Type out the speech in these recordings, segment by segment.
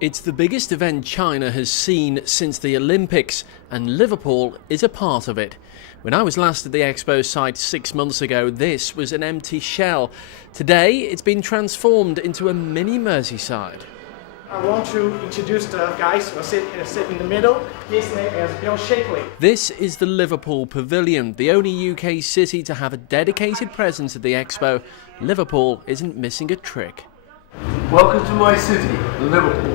It's the biggest event China has seen since the Olympics, and Liverpool is a part of it. When I was last at the Expo site 6 months ago, this was an empty shell. Today, it's been transformed into a mini-Merseyside. I want to introduce the guys who sit in the middle. His name is Bill Shapley. This is the Liverpool Pavilion, the only UK city to have a dedicated presence at the Expo. Liverpool isn't missing a trick. Welcome to my city, Liverpool.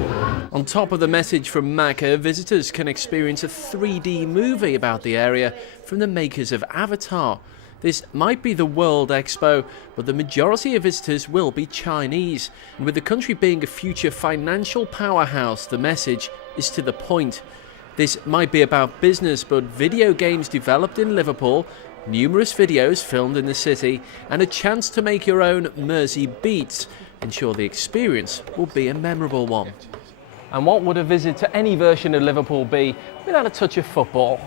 On top of the message from Macca, visitors can experience a 3D movie about the area from the makers of Avatar. This might be the World Expo, but the majority of visitors will be Chinese. And with the country being a future financial powerhouse, the message is to the point. This might be about business, but video games developed in Liverpool, numerous videos filmed in the city, and a chance to make your own Mersey beats ensure the experience will be a memorable one. And what would a visit to any version of Liverpool be without a touch of football?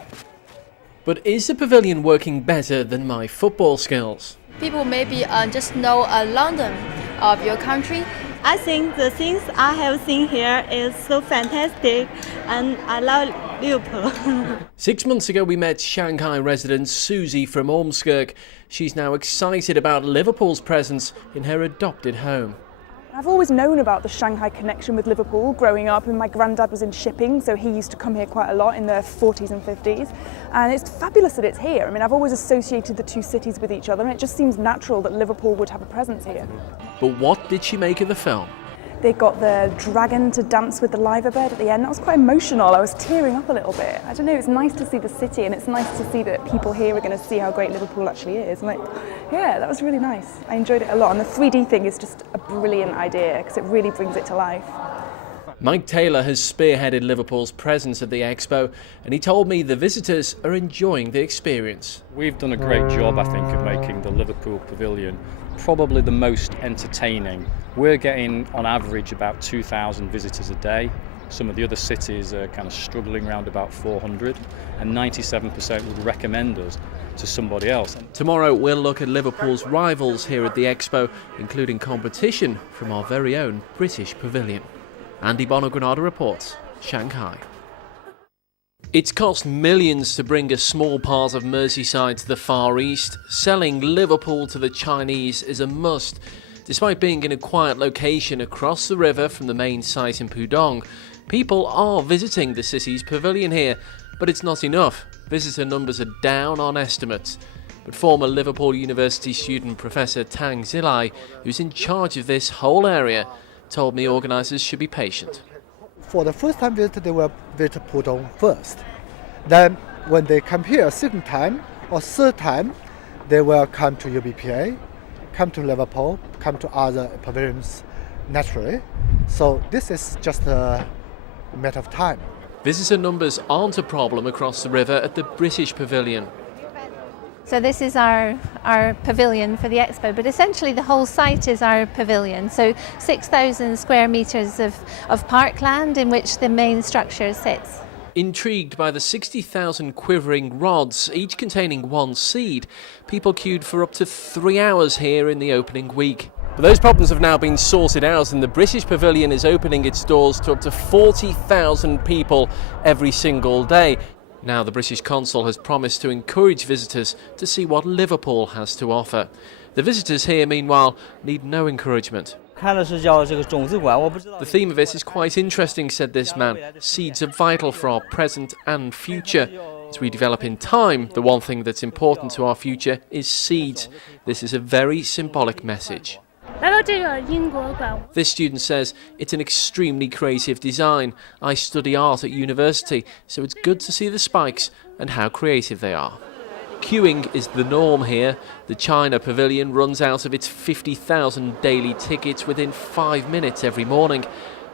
But is the pavilion working better than my football skills? People maybe just know London of your country. I think the things I have seen here is so fantastic, and I love Liverpool. 6 months ago we met Shanghai resident Susie from Ormskirk. She's now excited about Liverpool's presence in her adopted home. I've always known about the Shanghai connection with Liverpool growing up, and my granddad was in shipping, so he used to come here quite a lot in the 40s and 50s, and it's fabulous that it's here. I mean, I've always associated the two cities with each other, and it just seems natural that Liverpool would have a presence here. But what did she make of the film? They got the dragon to dance with the liver bird at the end. That was quite emotional. I was tearing up a little bit. I don't know, it's nice to see the city, and it's nice to see that people here are going to see how great Liverpool actually is. And yeah, that was really nice. I enjoyed it a lot, and the 3D thing is just a brilliant idea because it really brings it to life. Mike Taylor has spearheaded Liverpool's presence at the Expo, and he told me the visitors are enjoying the experience. We've done a great job, I think, of making the Liverpool Pavilion probably the most entertaining. We're getting, on average, about 2,000 visitors a day. Some of the other cities are kind of struggling around about 400, and 97% would recommend us to somebody else. Tomorrow we'll look at Liverpool's rivals here at the Expo, including competition from our very own British Pavilion. Andy Bonner-Granada reports, Shanghai. It's cost millions to bring a small part of Merseyside to the Far East. Selling Liverpool to the Chinese is a must. Despite being in a quiet location across the river from the main site in Pudong, people are visiting the city's pavilion here, but it's not enough. Visitor numbers are down on estimates. But former Liverpool University student Professor Tang Zilai, who's in charge of this whole area, told me organisers should be patient. For the first time visit, they will visit Pudong first. Then when they come here a second time or third time, they will come to UBPA, come to Liverpool, come to other pavilions naturally. So this is just a matter of time. Visitor numbers aren't a problem across the river at the British Pavilion. So this is our pavilion for the Expo, but essentially the whole site is our pavilion. So 6,000 square metres of parkland in which the main structure sits. Intrigued by the 60,000 quivering rods, each containing one seed, people queued for up to 3 hours here in the opening week. But those problems have now been sorted out, and the British Pavilion is opening its doors to up to 40,000 people every single day. Now the British consul has promised to encourage visitors to see what Liverpool has to offer. The visitors here, meanwhile, need no encouragement. The theme of it is quite interesting, said this man. Seeds are vital for our present and future. As we develop in time, the one thing that's important to our future is seeds. This is a very symbolic message. This student says it's an extremely creative design. I study art at university, so it's good to see the spikes and how creative they are. Queuing is the norm here. The China Pavilion runs out of its 50,000 daily tickets within 5 minutes every morning.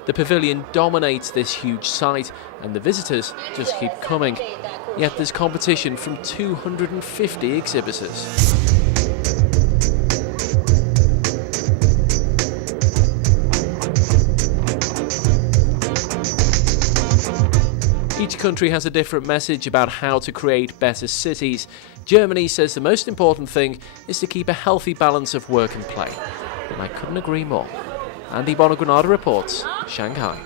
The pavilion dominates this huge site, and the visitors just keep coming. Yet there's competition from 250 exhibitors. Each country has a different message about how to create better cities. Germany says the most important thing is to keep a healthy balance of work and play. And I couldn't agree more. Andy Bonner-Granada reports, Shanghai.